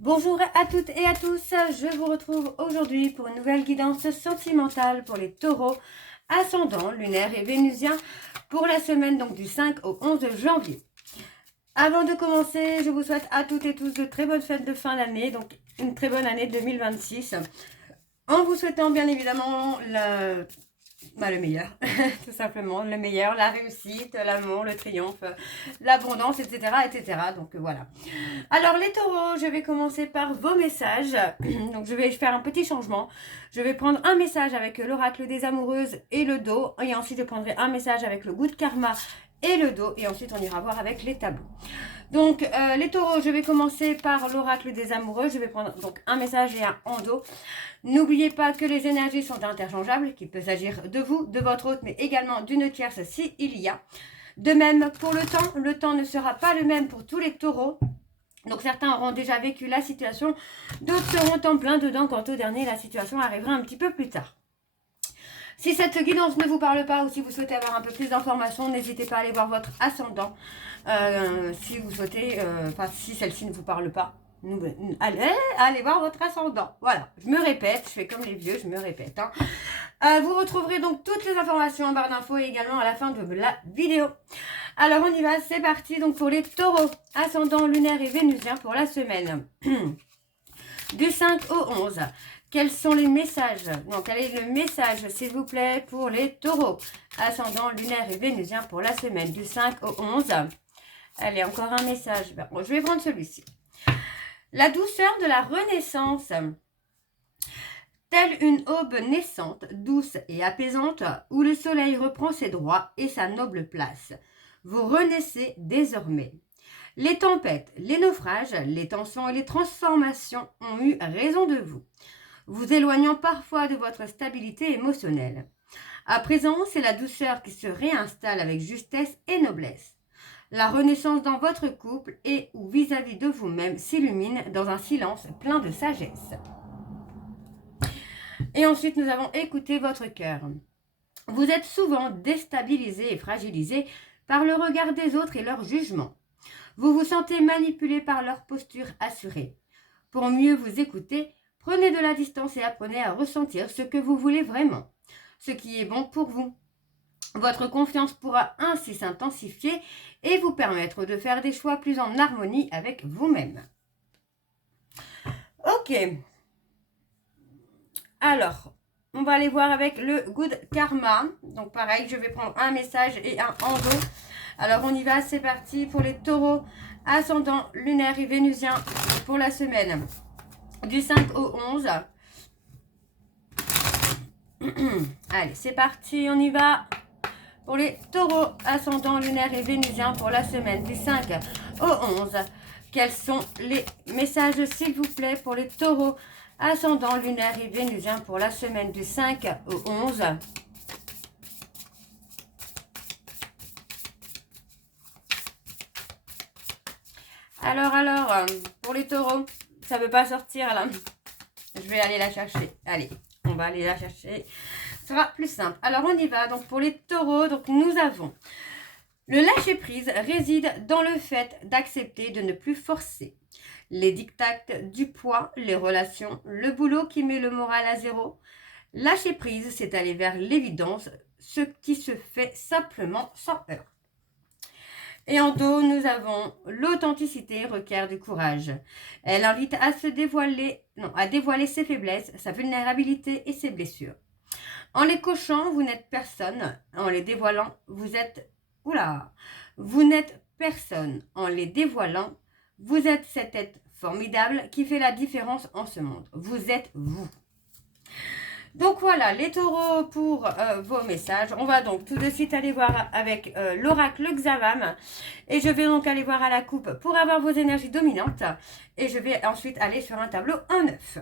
Bonjour à toutes et à tous, je vous retrouve aujourd'hui pour une nouvelle guidance sentimentale pour les taureaux, ascendant, lunaire et vénusien pour la semaine donc du 5 au 11 janvier. Avant de commencer, je vous souhaite à toutes et tous de très bonnes fêtes de fin d'année, donc une très bonne année 2026, en vous souhaitant bien évidemment le meilleur, tout simplement, le meilleur, la réussite, l'amour, le triomphe, l'abondance, etc., etc. Donc voilà. Alors les taureaux, je vais commencer par vos messages. Donc je vais faire un petit changement. Je vais prendre un message avec l'oracle des amoureuses et le dos. Et ensuite je prendrai un message avec le goût de karma et le dos. Et ensuite on ira voir avec les tableaux. Donc les taureaux, je vais commencer par l'oracle des amoureux. Je vais prendre donc un message et un en dos. N'oubliez pas que les énergies sont interchangeables, qu'il peut s'agir de vous, de votre hôte, mais également d'une tierce s'il y a. De même pour le temps ne sera pas le même pour tous les taureaux. Donc certains auront déjà vécu la situation, d'autres seront en plein dedans quant au dernier, la situation arrivera un petit peu plus tard. Si cette guidance ne vous parle pas ou si vous souhaitez avoir un peu plus d'informations, n'hésitez pas à aller voir votre ascendant. Si vous souhaitez, si celle-ci ne vous parle pas, allez voir votre ascendant. Voilà, je me répète, je fais comme les vieux, je me répète. Vous retrouverez donc toutes les informations en barre d'infos et également à la fin de la vidéo. Alors on y va, c'est parti donc pour les taureaux, ascendant lunaire et vénusien pour la semaine du 5 au 11. Quels sont les messages? Donc quel est le message s'il vous plaît pour les taureaux, ascendant lunaire et vénusien pour la semaine du 5 au 11? Allez, encore un message. Bon, je vais prendre celui-ci. La douceur de la renaissance. Telle une aube naissante, douce et apaisante, où le soleil reprend ses droits et sa noble place. Vous renaissez désormais. Les tempêtes, les naufrages, les tensions et les transformations ont eu raison de vous, vous éloignant parfois de votre stabilité émotionnelle. À présent, c'est la douceur qui se réinstalle avec justesse et noblesse. La renaissance dans votre couple et ou vis-à-vis de vous-même s'illumine dans un silence plein de sagesse. Et ensuite, nous avons écouté votre cœur. Vous êtes souvent déstabilisé et fragilisé par le regard des autres et leur jugement. Vous vous sentez manipulé par leur posture assurée. Pour mieux vous écouter, prenez de la distance et apprenez à ressentir ce que vous voulez vraiment, ce qui est bon pour vous. Votre confiance pourra ainsi s'intensifier et vous permettre de faire des choix plus en harmonie avec vous-même. Ok. Alors, on va aller voir avec le Good Karma. Donc pareil, je vais prendre un message et un en dos. Alors on y va, c'est parti pour les taureaux, ascendant lunaire et vénusien pour la semaine du 5 au 11. Allez, c'est parti, on y va. Pour les taureaux, ascendant lunaire et vénusien pour la semaine du 5 au 11. Quels sont les messages s'il vous plaît pour les taureaux, ascendant lunaire et vénusien pour la semaine du 5 au 11. Alors, pour les taureaux, ça ne veut pas sortir là. Je vais aller la chercher. Allez, on va aller la chercher. Ce sera plus simple. Alors, on y va. Donc, pour les taureaux, donc nous avons le lâcher-prise réside dans le fait d'accepter de ne plus forcer. Les dictats du poids, les relations, le boulot qui met le moral à zéro. Lâcher prise, c'est aller vers l'évidence, ce qui se fait simplement sans heurts. Et en dos, nous avons l'authenticité requiert du courage. Elle invite à dévoiler ses faiblesses, sa vulnérabilité et ses blessures. En les cochant, vous n'êtes personne. En les dévoilant, vous êtes... Vous n'êtes personne. En les dévoilant, vous êtes cet être formidable qui fait la différence en ce monde. Vous êtes vous. Donc voilà, les taureaux pour vos messages. On va donc tout de suite aller voir avec l'oracle Xavam. Et je vais donc aller voir à la coupe pour avoir vos énergies dominantes. Et je vais ensuite aller sur un tableau en 9.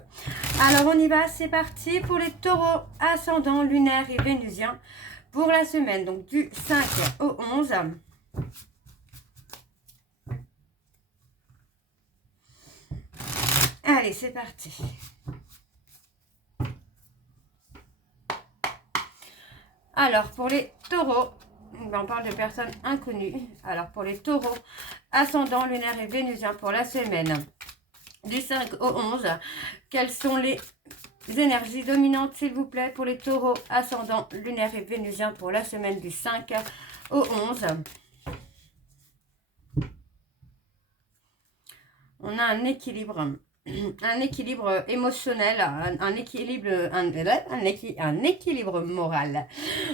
Alors on y va, c'est parti pour les taureaux ascendants, lunaires et vénusiens pour la semaine. Donc du 5 au 11. Allez, c'est parti. Alors, pour les taureaux, on parle de personnes inconnues. Alors, pour les taureaux, ascendant, lunaire et vénusien pour la semaine du 5 au 11. Quelles sont les énergies dominantes, s'il vous plaît, pour les taureaux, ascendant, lunaire et vénusien pour la semaine du 5 au 11. On a un équilibre émotionnel, un équilibre moral.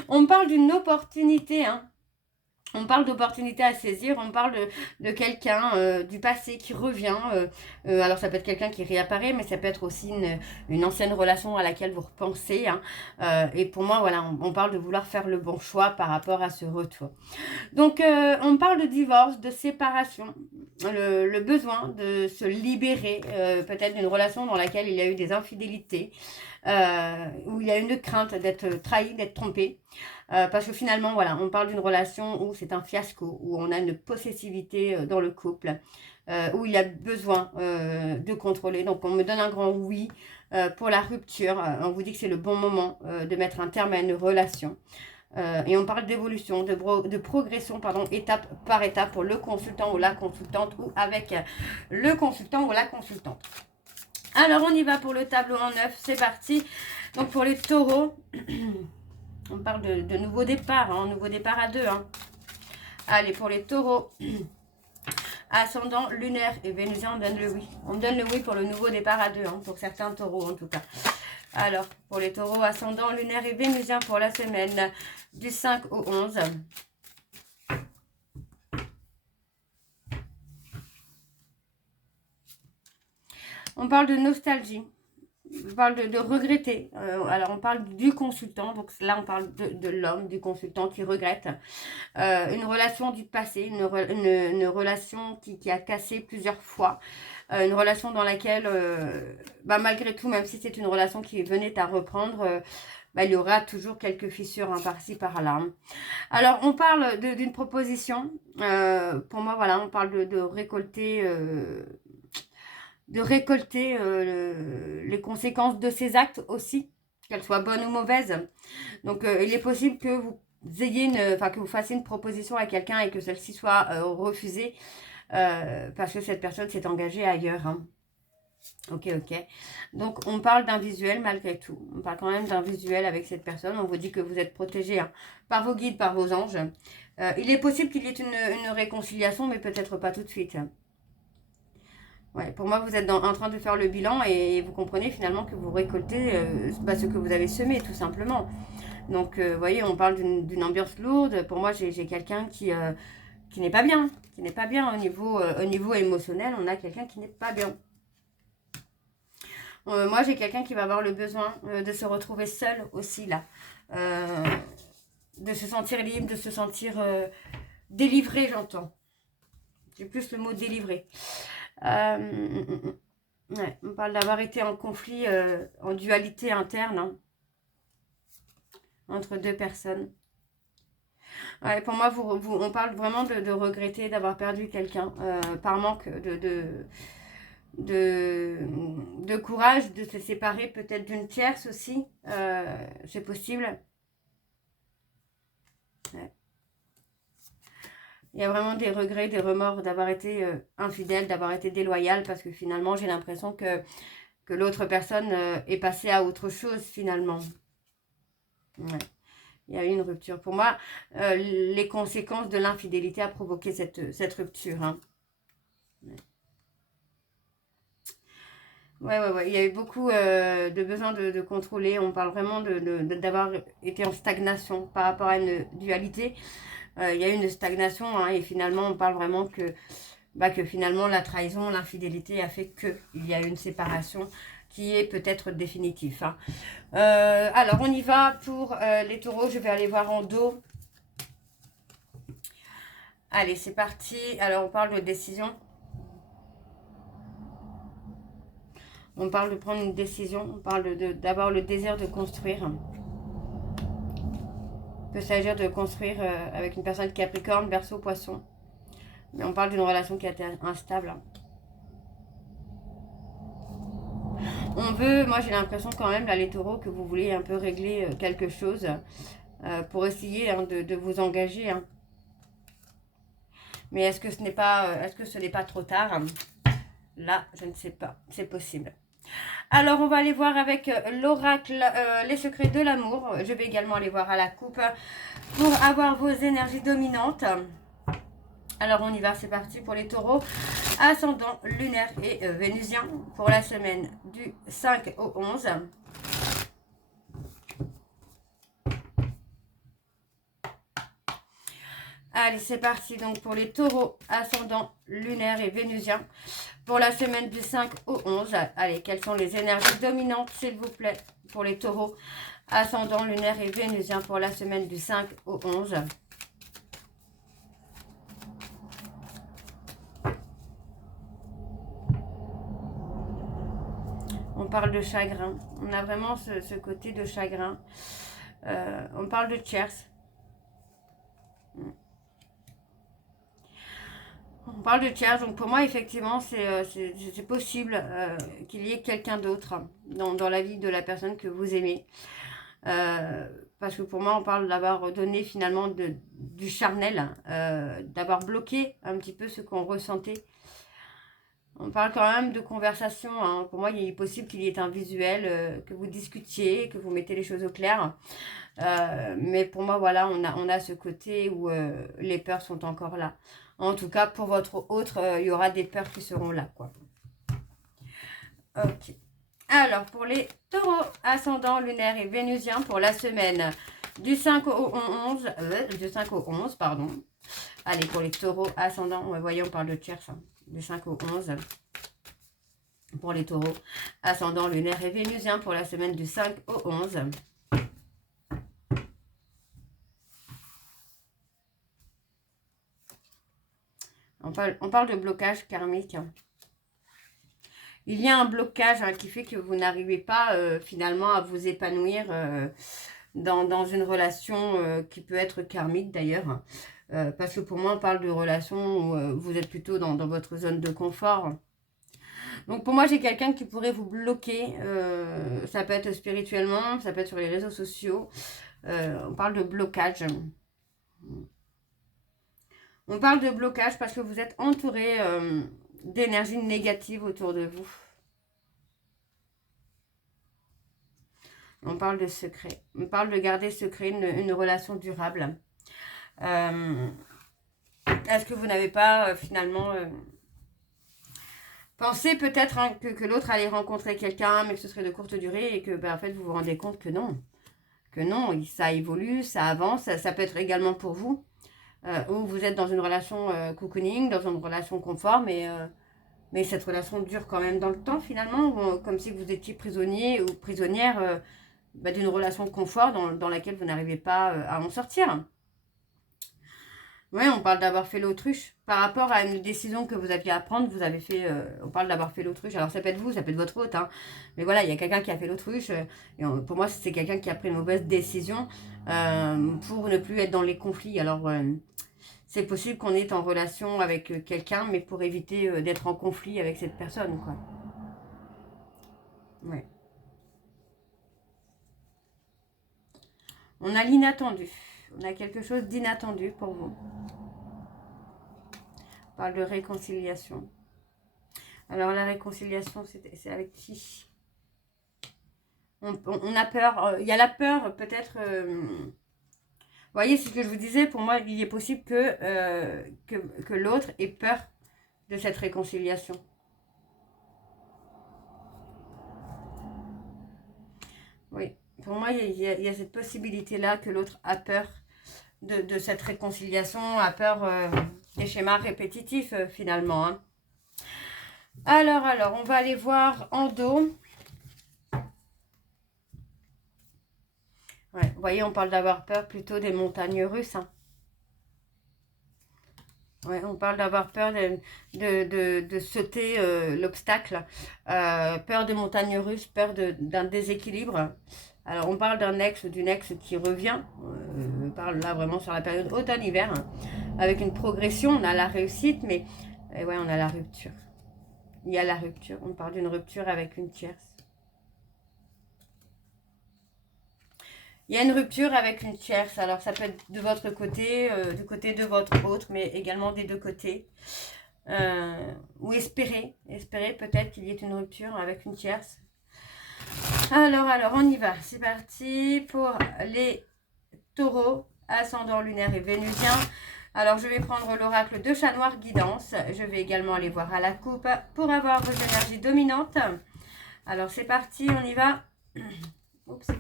On parle d'une opportunité, hein. On parle d'opportunité à saisir, on parle de quelqu'un du passé qui revient. Alors ça peut être quelqu'un qui réapparaît, mais ça peut être aussi une ancienne relation à laquelle vous repensez. Hein. Et pour moi, voilà, on parle de vouloir faire le bon choix par rapport à ce retour. Donc on parle de divorce, de séparation, le besoin de se libérer peut-être d'une relation dans laquelle il y a eu des infidélités, où il y a une crainte d'être trahi, d'être trompé. Parce que finalement, voilà, on parle d'une relation où c'est un fiasco, où on a une possessivité dans le couple, où il y a besoin de contrôler. Donc, on me donne un grand oui pour la rupture. On vous dit que c'est le bon moment de mettre un terme à une relation. Et on parle d'évolution, de progression, pardon, étape par étape pour le consultant ou la consultante ou avec le consultant ou la consultante. Alors, on y va pour le tableau en 9. C'est parti. Donc, pour les taureaux... On parle de nouveau départ, hein, nouveau départ à 2. Hein. Allez, pour les taureaux, ascendant, lunaire et vénusien, on donne le oui. On donne le oui pour le nouveau départ à 2, hein, pour certains taureaux en tout cas. Alors, pour les taureaux, ascendant, lunaire et vénusien pour la semaine du 5 au 11. On parle de nostalgie. On parle de regretter. Alors, on parle du consultant. Donc, là, on parle de l'homme, du consultant qui regrette. Une relation du passé, une relation qui a cassé plusieurs fois. Une relation dans laquelle, malgré tout, même si c'est une relation qui venait à reprendre, il y aura toujours quelques fissures par-ci, par-là. Alors, on parle d'une proposition. Pour moi, voilà, on parle de récolter... les conséquences de ces actes aussi, qu'elles soient bonnes ou mauvaises. Donc, il est possible que vous ayez que vous fassiez une proposition à quelqu'un et que celle-ci soit refusée parce que cette personne s'est engagée ailleurs. Hein. Ok. Donc, on parle d'un visuel malgré tout. On parle quand même d'un visuel avec cette personne. On vous dit que vous êtes protégé hein, par vos guides, par vos anges. Il est possible qu'il y ait une réconciliation, mais peut-être pas tout de suite. Ouais, pour moi, vous êtes en train de faire le bilan et vous comprenez finalement que vous récoltez ce que vous avez semé, tout simplement. Donc, vous voyez, on parle d'une ambiance lourde. Pour moi, j'ai quelqu'un qui n'est pas bien. Qui n'est pas bien au niveau émotionnel. On a quelqu'un qui n'est pas bien. Moi, j'ai quelqu'un qui va avoir le besoin de se retrouver seul aussi, là. De se sentir libre, de se sentir délivré, j'entends. J'ai plus le mot délivré. Ouais, on parle d'avoir été en conflit, en dualité interne hein, entre deux personnes. Ouais, pour moi, on parle vraiment de regretter d'avoir perdu quelqu'un par manque de courage, de se séparer peut-être d'une tierce aussi. C'est possible. Ouais. Il y a vraiment des regrets, des remords d'avoir été infidèle, d'avoir été déloyal, parce que finalement, j'ai l'impression que l'autre personne est passée à autre chose, finalement. Ouais. Il y a eu une rupture. Pour moi, les conséquences de l'infidélité a provoqué cette rupture. Hein. Ouais. Il y a eu beaucoup de besoin de contrôler. On parle vraiment d'avoir été en stagnation par rapport à une dualité. Il y a eu une stagnation hein, et finalement on parle vraiment que finalement la trahison, l'infidélité a fait qu'il y a eu une séparation qui est peut-être définitive. Hein. Alors on y va pour les taureaux, je vais aller voir en dos. Allez, c'est parti. Alors on parle de décision. On parle de prendre une décision, on parle d'avoir le désir de construire. Il peut s'agir de construire avec une personne Capricorne, Verseau, Poisson. Mais on parle d'une relation qui a été instable. On veut, moi j'ai l'impression quand même, là les taureaux, que vous voulez un peu régler quelque chose pour essayer hein, de vous engager. Hein. Mais est-ce que ce n'est pas trop tard? Là, je ne sais pas. C'est possible. Alors, on va aller voir avec l'oracle les secrets de l'amour. Je vais également aller voir à la coupe pour avoir vos énergies dominantes. Alors, on y va, c'est parti pour les taureaux. Ascendant lunaire et vénusien pour la semaine du 5 au 11. Allez, c'est parti donc pour les taureaux, ascendant lunaire et vénusien pour la semaine du 5 au 11. Allez, quelles sont les énergies dominantes, s'il vous plaît, pour les taureaux, ascendant lunaire et vénusien pour la semaine du 5 au 11. On parle de chagrin. On a vraiment ce côté de chagrin. On parle de tierce. On parle de tierce, donc pour moi, effectivement, c'est possible qu'il y ait quelqu'un d'autre dans la vie de la personne que vous aimez. Parce que pour moi, on parle d'avoir donné finalement du charnel, d'avoir bloqué un petit peu ce qu'on ressentait. On parle quand même de conversation. Hein. Pour moi, il est possible qu'il y ait un visuel, que vous discutiez, que vous mettez les choses au clair. Mais pour moi, voilà, on a ce côté où les peurs sont encore là. En tout cas, pour votre autre, il y aura des peurs qui seront là, quoi. Ok. Alors, pour les taureaux, ascendant lunaire et vénusien, pour la semaine du 5 au 11, du 5 au 11, pardon. Allez, pour les taureaux, ascendant, vous voyez, on parle de tierce, hein, du 5 au 11. Pour les taureaux, ascendant lunaire et vénusien, pour la semaine du 5 au 11. On parle de blocage karmique. Il y a un blocage qui fait que vous n'arrivez pas finalement à vous épanouir dans une relation qui peut être karmique d'ailleurs. Parce que pour moi, on parle de relation où vous êtes plutôt dans votre zone de confort. Donc pour moi, j'ai quelqu'un qui pourrait vous bloquer. Ça peut être spirituellement, ça peut être sur les réseaux sociaux. On parle de blocage. On parle de blocage parce que vous êtes entouré d'énergie négative autour de vous. On parle de secret. On parle de garder secret une relation durable. Est-ce que vous n'avez pas finalement pensé peut-être que l'autre allait rencontrer quelqu'un, mais que ce serait de courte durée et que en fait vous vous rendez compte que non. Que non, ça évolue, ça avance. Ça peut être également pour vous. Où vous êtes dans une relation cocooning, dans une relation confort, mais cette relation dure quand même dans le temps finalement, comme si vous étiez prisonnier ou prisonnière d'une relation confort dans laquelle vous n'arrivez pas à en sortir. Oui, on parle d'avoir fait l'autruche. Par rapport à une décision que vous aviez à prendre, vous avez fait... on parle d'avoir fait l'autruche. Alors ça peut être vous, ça peut être votre hôte. Hein. Mais voilà, il y a quelqu'un qui a fait l'autruche. Pour moi, c'est quelqu'un qui a pris une mauvaise décision pour ne plus être dans les conflits. Alors... c'est possible qu'on est en relation avec quelqu'un, mais pour éviter d'être en conflit avec cette personne, quoi. Ouais. On a l'inattendu. On a quelque chose d'inattendu pour vous. On parle de réconciliation. Alors, la réconciliation, c'est avec qui? On a peur. Il y a la peur, peut-être... vous voyez, c'est ce que je vous disais. Pour moi, il est possible que l'autre ait peur de cette réconciliation. Oui, pour moi, il y a cette possibilité-là que l'autre a peur de cette réconciliation, a peur des schémas répétitifs finalement. Hein. Alors, on va aller voir en dos. Ouais, vous voyez, on parle d'avoir peur plutôt des montagnes russes. Hein. Ouais, on parle d'avoir peur de sauter l'obstacle, peur des montagnes russes, peur d'un déséquilibre. Alors, on parle d'un ex ou d'une ex qui revient. On parle là vraiment sur la période automne-hiver. Hein, avec une progression, on a la réussite, mais ouais, on a la rupture. Il y a la rupture. On parle d'une rupture avec une tierce. Il y a une rupture avec une tierce. Alors, ça peut être de votre côté, du côté de votre autre, mais également des deux côtés. ou espérer peut-être qu'il y ait une rupture avec une tierce. Alors, on y va. C'est parti pour les taureaux, ascendant lunaire et vénusien. Alors, je vais prendre l'oracle de chat noir guidance. Je vais également aller voir à la coupe pour avoir vos énergies dominantes. Alors, c'est parti, on y va. Oups.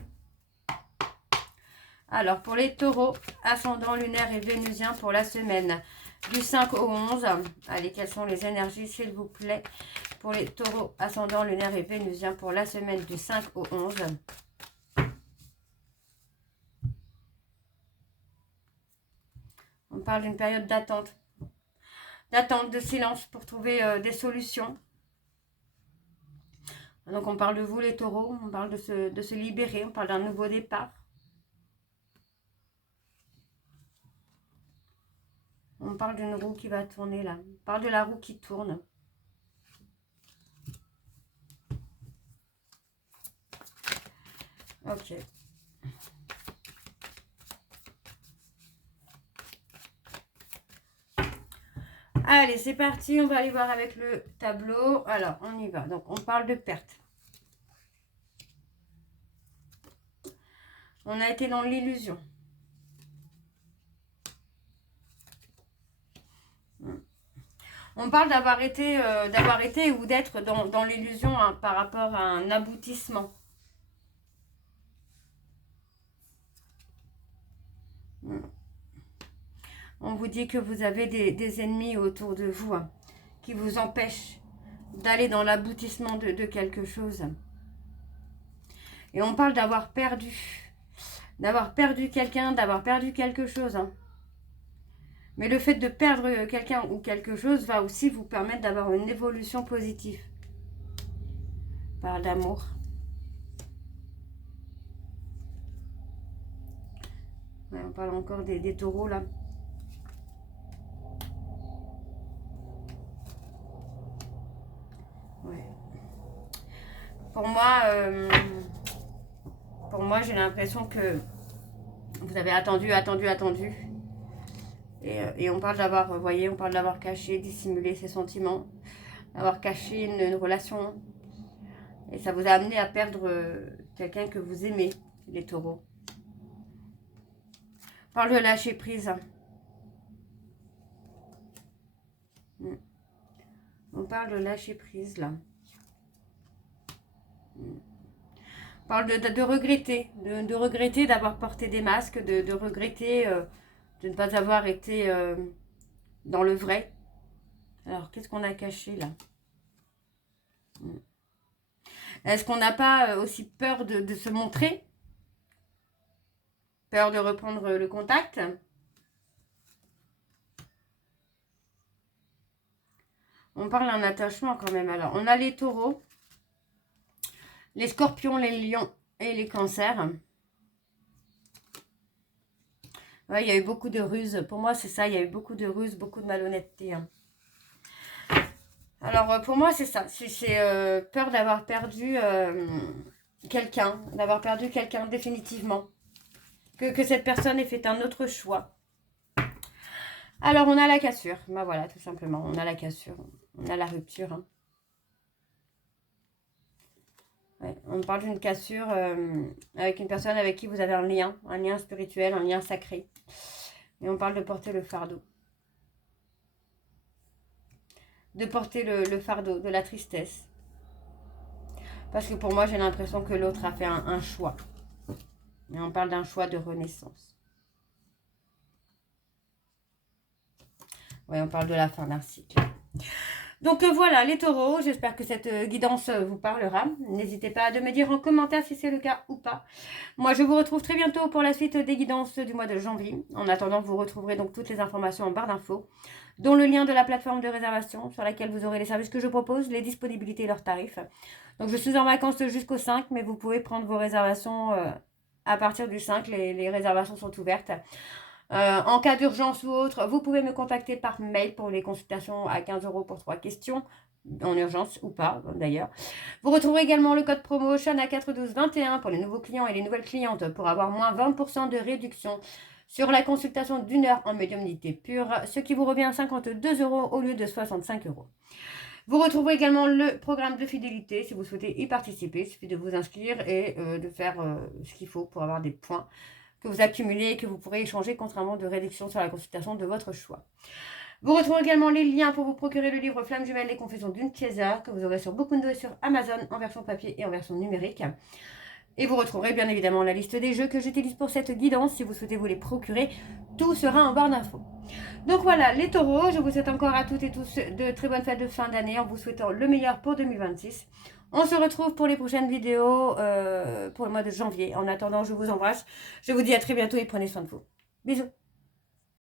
Alors, pour les taureaux, ascendant lunaire et vénusien pour la semaine du 5 au 11. Allez, quelles sont les énergies, s'il vous plaît, pour les taureaux, ascendant lunaire et vénusien pour la semaine du 5 au 11. On parle d'une période d'attente, de silence pour trouver des solutions. Donc, on parle de vous, les taureaux, on parle de se libérer, on parle d'un nouveau départ. On parle d'une roue qui va tourner là. On parle de la roue qui tourne. Ok. Allez, c'est parti. On va aller voir avec le tableau. Alors, on y va. Donc, on parle de perte. On a été dans l'illusion. On parle d'avoir été ou d'être dans l'illusion hein, par rapport à un aboutissement. On vous dit que vous avez des ennemis autour de vous hein, qui vous empêchent d'aller dans l'aboutissement de quelque chose. Et on parle d'avoir perdu quelqu'un, d'avoir perdu quelque chose. Hein. Mais le fait de perdre quelqu'un ou quelque chose va aussi vous permettre d'avoir une évolution positive. On parle d'amour. Ouais, on parle encore des taureaux là. Ouais. Pour moi j'ai l'impression que vous avez attendu. Et on parle d'avoir, vous voyez, on parle d'avoir caché, dissimulé ses sentiments, d'avoir caché une relation. Et ça vous a amené à perdre quelqu'un que vous aimez, les taureaux. On parle de lâcher prise. On parle de lâcher prise, là. On parle de regretter, de regretter d'avoir porté des masques, de regretter de ne pas avoir été dans le vrai. Alors, qu'est-ce qu'on a caché, là? Est-ce qu'on n'a pas aussi peur de se montrer? Peur de reprendre le contact? On parle d'un attachement quand même. Alors, on a les taureaux, les scorpions, les lions et les cancers. Ouais, il y a eu beaucoup de ruses. Pour moi, c'est ça. Il y a eu beaucoup de ruses, beaucoup de malhonnêteté. Hein. Alors, pour moi, c'est ça. C'est peur d'avoir perdu quelqu'un. D'avoir perdu quelqu'un définitivement. Que cette personne ait fait un autre choix. Alors, on a la cassure. Ben voilà, tout simplement. On a la cassure. On a la rupture. Hein. Ouais, on parle d'une cassure avec une personne avec qui vous avez un lien spirituel, un lien sacré. Et on parle de porter le fardeau. De porter le fardeau, de la tristesse. Parce que pour moi, j'ai l'impression que l'autre a fait un choix. Et on parle d'un choix de renaissance. Oui, on parle de la fin d'un cycle. Donc voilà les taureaux, j'espère que cette guidance vous parlera. N'hésitez pas à me dire en commentaire si c'est le cas ou pas. Moi je vous retrouve très bientôt pour la suite des guidances du mois de janvier. En attendant, vous retrouverez donc toutes les informations en barre d'infos, dont le lien de la plateforme de réservation sur laquelle vous aurez les services que je propose, les disponibilités et leurs tarifs. Donc je suis en vacances jusqu'au 5, mais vous pouvez prendre vos réservations à partir du 5, les réservations sont ouvertes. En cas d'urgence ou autre, vous pouvez me contacter par mail pour les consultations à 15 € pour 3 questions, en urgence ou pas d'ailleurs. Vous retrouverez également le code promo Chana41221 pour les nouveaux clients et les nouvelles clientes pour avoir moins 20% de réduction sur la consultation d'1 heure en médiumnité pure, ce qui vous revient à 52 € au lieu de 65 €. Vous retrouverez également le programme de fidélité si vous souhaitez y participer. Il suffit de vous inscrire et de faire ce qu'il faut pour avoir des points que vous accumulez et que vous pourrez échanger contre un de réduction sur la consultation de votre choix. Vous retrouverez également les liens pour vous procurer le livre Flamme jumelle, les confessions d'une Tiésard, que vous aurez sur Book et sur Amazon en version papier et en version numérique. Et vous retrouverez bien évidemment la liste des jeux que j'utilise pour cette guidance. Si vous souhaitez vous les procurer, tout sera en barre d'infos. Donc voilà, les taureaux, je vous souhaite encore à toutes et tous de très bonnes fêtes de fin d'année en vous souhaitant le meilleur pour 2026. On se retrouve pour les prochaines vidéos pour le mois de janvier. En attendant, je vous embrasse. Je vous dis à très bientôt et prenez soin de vous. Bisous.